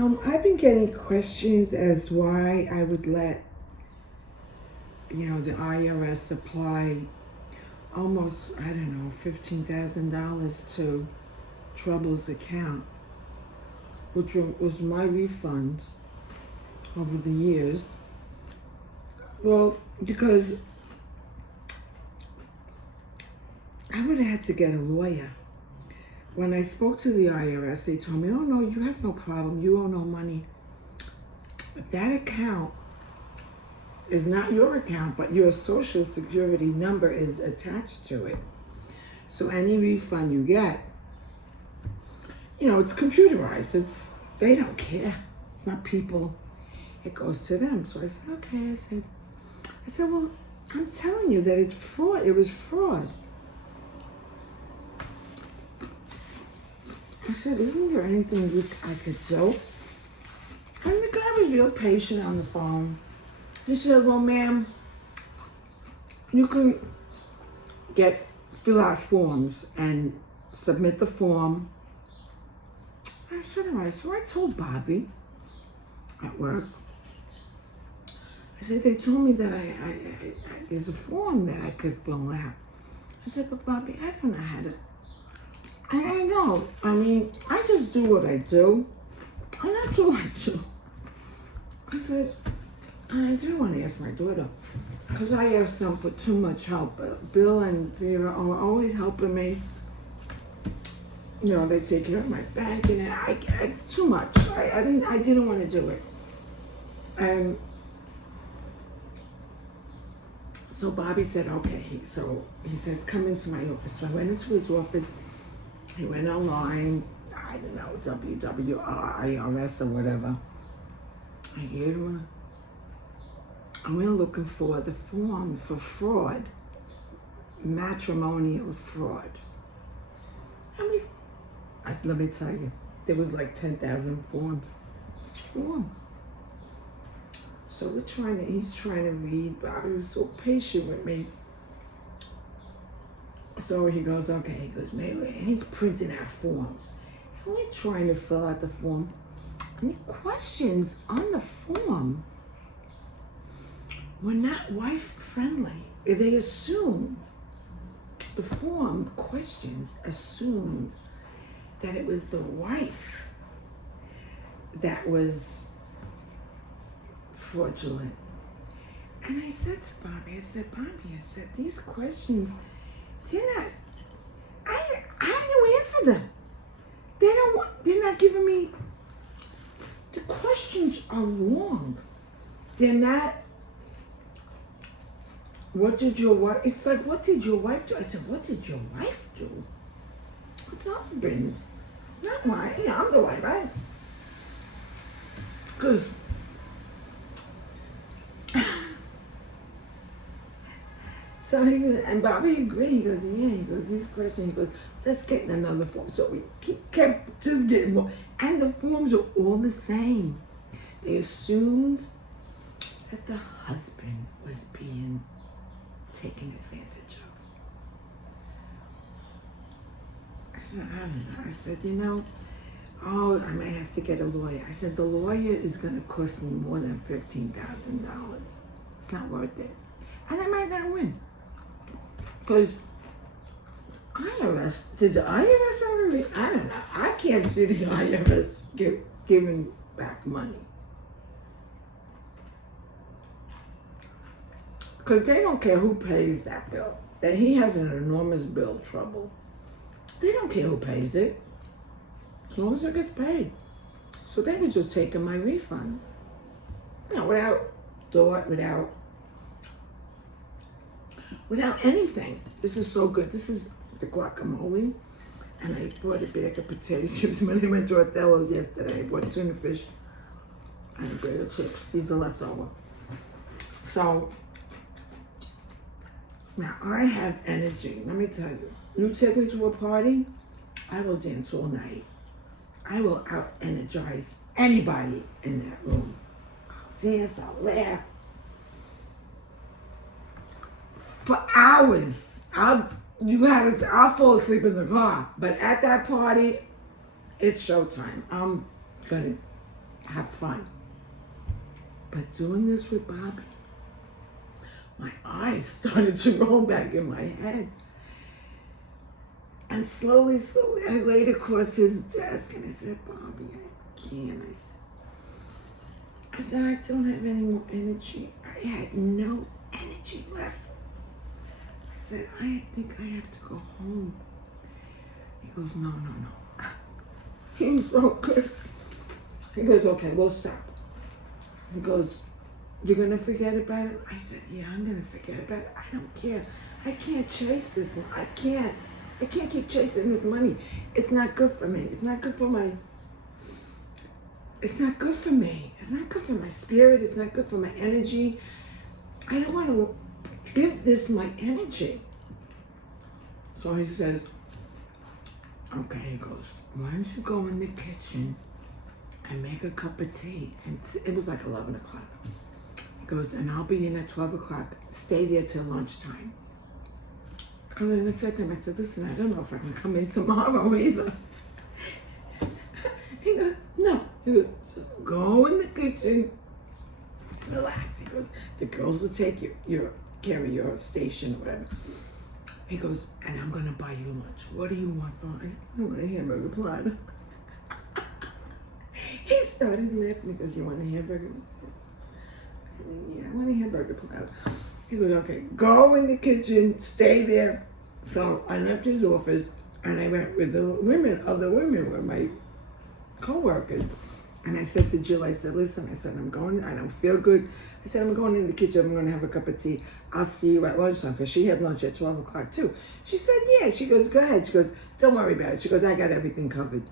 I've been getting questions as why I would let, the IRS apply almost, I don't know, $15,000 to Trouble's account, which was my refund over the years. Well, because I would have had to get a lawyer. When I spoke to the IRS, they told me, oh no, you have no problem, you owe no money. But that account is not your account, but your social security number is attached to it. So any refund you get, it's computerized. They don't care. It's not people. It goes to them. So I said, okay. I said, well, I'm telling you that it's fraud. It was fraud. I said, isn't there anything I could do? And the guy was real patient on the phone. He said, well, ma'am, you can fill out forms and submit the form. I said, all right. So I told Bobby at work, I said, they told me that there's a form that I could fill out. I said, but Bobby, I don't know how to. I know. I mean, I just do what I do. And that's all I do. I said, I didn't want to ask my daughter because I asked them for too much help. Bill and Vera are always helping me. They take care of my bank, and it's too much. I didn't want to do it. So Bobby said, okay. So he said, come into my office. So I went into his office. He went online, I don't know, WWIRS or whatever. I gave him and we're looking for the form for fraud, matrimonial fraud. Let me tell you, there was like 10,000 forms. Which form? So he's trying to read. Bobby was so patient with me. So he goes, okay, he goes, maybe, and he's printing out forms. And we're trying to fill out the form. And the questions on the form were not wife-friendly. They assumed, the form questions assumed that it was the wife that was fraudulent. And I said to Bobby, these questions, they're not, how do you answer them? They're not giving me, the questions are wrong. They're not, it's like, what did your wife do? I said, what did your wife do? It's husband, not mine. I'm the wife, right? Because so and Bobby agreed. He goes, yeah. He goes, these questions. He goes, let's get in another form. So we kept just getting more, and the forms are all the same. They assumed that the husband was being taken advantage of. I said, I don't know. I said, I might have to get a lawyer. I said, the lawyer is going to cost me more than $15,000. It's not worth it. And I might not win. Because did the IRS ever I don't know. I can't see the IRS giving back money. Because they don't care who pays that bill. That he has an enormous bill trouble. They don't care who pays it, as long as it gets paid. So they were just taking my refunds, without thought, without anything. This is so good. This is the guacamole, and I bought a bag of potato chips. When I went to Othello's yesterday, I bought tuna fish and a bag of chips. These are leftover. So now I have energy. Let me tell you. You take me to a party, I will dance all night. I will out-energize anybody in that room. I'll dance, I'll laugh. For hours. I'll fall asleep in the car. But at that party, it's showtime. I'm gonna have fun. But doing this with Bobby, my eyes started to roll back in my head. And slowly, I laid across his desk and I said, Bobby, I can't. I said, I don't have any more energy. I had no energy left. I said, I think I have to go home. He goes, no. He's so good. He goes, okay, we'll stop. He goes, you're going to forget about it? I said, yeah, I'm going to forget about it. I don't care. I can't chase this. I can't keep chasing this money. It's not good for me. It's not good for my... It's not good for me. It's not good for my spirit. It's not good for my energy. I don't want to give this my energy. So he says, okay, he goes, why don't you go in the kitchen and make a cup of tea? And it was like 11 o'clock. He goes, and I'll be in at 12 o'clock. Stay there till lunchtime. Because I said to him, I said, listen, I don't know if I can come in tomorrow either. He goes, no. He goes, just go in the kitchen, relax. He goes, the girls will take your carry your station or whatever. He goes, and I'm gonna buy you lunch. What do you want for lunch? I said, I want a hamburger platter. He started laughing because you want a hamburger? I said, yeah, I want a hamburger platter. He goes, okay, go in the kitchen, stay there. So I left his office and I went with other women were my co-workers. And I said to Jill, I said, listen, I said, I'm going, I don't feel good. I said, I'm going in the kitchen, I'm gonna have a cup of tea. I'll see you at lunchtime, because she had lunch at 12 o'clock too. She said, yeah. She goes, go ahead. She goes, don't worry about it. She goes, I got everything covered.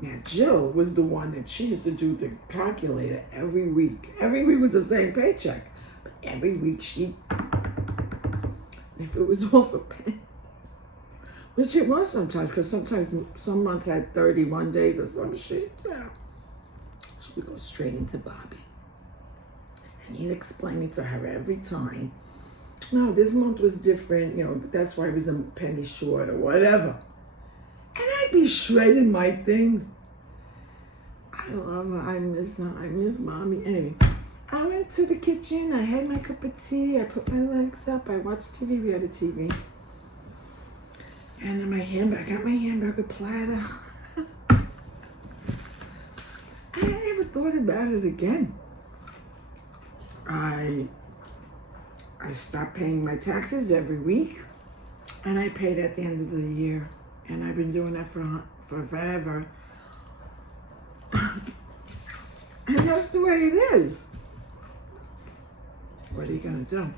Now, Jill was the one that she used to do the calculator every week. Every week was the same paycheck. But every week if it was off a pen, which it was sometimes, because sometimes some months had 31 days or some shit. So she would go straight into Bobby. And he'd explain it to her every time. No, this month was different, that's why it was a penny short or whatever. And I'd be shredding my things. I love her. I miss her. I miss Mommy. Anyway, I went to the kitchen. I had my cup of tea. I put my legs up. I watched TV. We had a TV. And I got my hamburger platter. I never thought about it again. I stopped paying my taxes every week, and I paid at the end of the year. And I've been doing that for forever. And that's the way it is. What are you gonna do,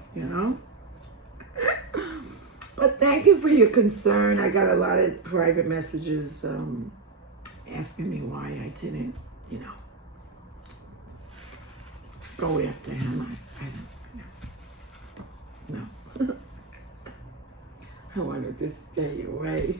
But thank you for your concern. I got a lot of private messages asking me why I didn't, go after him. No. I wanted to stay away.